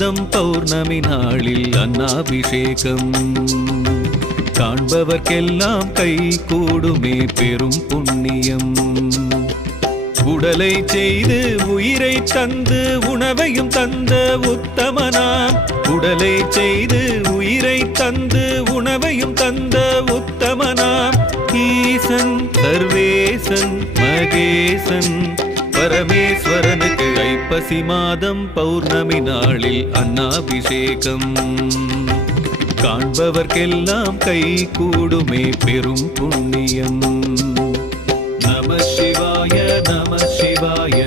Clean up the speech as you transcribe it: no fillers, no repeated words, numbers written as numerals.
பௌர்ணமி நாளில் அன்னாபிஷேகம் காண்பவர்க்கெல்லாம் கை கூடுமே பெரும் புண்ணியம். உடலை செய்து உயிரை தந்து உணவையும் தந்த உத்தமனாம். உடலை செய்து உயிரை தந்து உணவையும் தந்த உத்தமனாம். ஈசன் சர்வேசன் மகேசன் பரமேஸ்வரனுக்கு ஐப்பசி மாதம் பௌர்ணமி நாளில் அன்னாபிஷேகம் காண்பவர்க்கெல்லாம் கை கூடுமே பெரும் புண்ணியம். நம சிவாய நம சிவாய